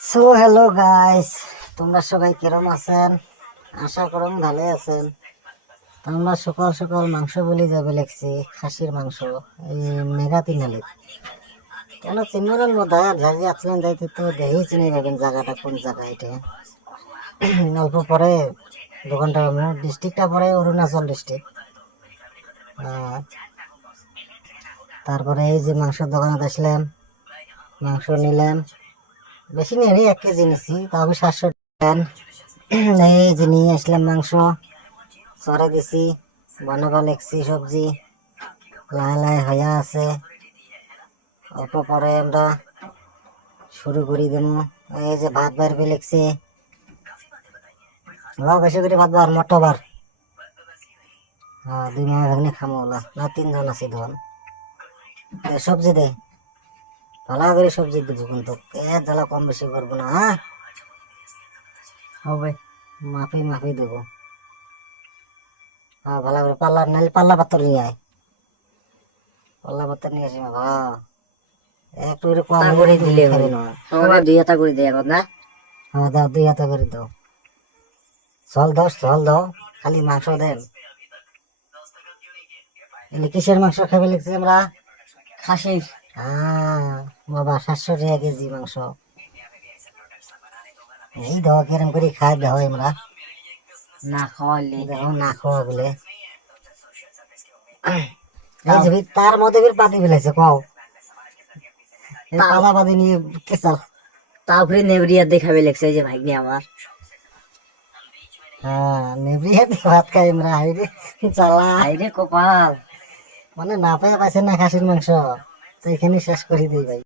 So hello guys তোমরা সবাই কিরম আছেন? আশা করুন ভালো আছেন। তো আমরা সকাল সকাল মাংস বলি যাবে লেখছি, খাসির মাংস, এই মেগা তিনালি। কেন চিনমনের মধ্যে আর যাই আসলেন যাইতে তো দেখেই চিনে যাবেন জায়গাটা, কোন জায়গা এটা? অল্প পরে দোকানটা, ডিস্ট্রিক্টটা পরে অরুণাচল ডিস্ট্রিক্ট। তারপরে এই যে মাংসের দোকানে আসলাম মাংস নিলাম বেশি রে এক কেজি নিছি তবে সাতশো এই নিয়ে আসলাম মাংস চড়ে দিছি বানাবা লেখছি সবজি। লাই লাই হয়ে আছে। অল্প পরে আমরা শুরু করি দেবো এই যে ভাত বাড়বে লেখছে বেশি করে ভাত বার মটো বার। হ্যাঁ দুই মাস ভাগনে খামো ওলা। না, তিনজন আছি ধন সবজি দে। ভালো করে সবজি দেবো কিন্তু এ জ্বালা কম বেশি করব না হ্যাঁ? হবে মাফি মাফি দেবো। হ্যাঁ ভালো করে পাল্লা নাহলে পাল্লা পাত্র নিয়ে আয়। পাল্লা পাত্র নিয়ে আসি বাবা। একটু করে কম করে দিলে হবে না। দুই হাতা করে দেয় এখন না? হ্যাঁ দাও দুই হাতে করে দাও। চল দাও চল দাও খালি মাংস দেন। কিসের মাংস খাবে লিখছি আমরা? খাসির। হ্যাঁ। বাবা সাতশো টাকা কেজি মাংস। এই দাও কিরম করে খাই দাও আমরা না খাওয়াইলে দেখো না খাওয়া বলে। তার মধ্যে পাতি ফেলেছে কও। এই পাতা নিয়ে কেসাল তাও ফিরে নেবরিয়া দেখাবে লেগছে যে ভাগ্নি আমার। হ্যাঁ নেবরিয়া দিয়ে ভাত খাই আমরা হাইরে চালা। কপাল। মানে না পেয়ে পাইছে না খাসির মাংস। তো এখানে শেষ করে দিই ভাই।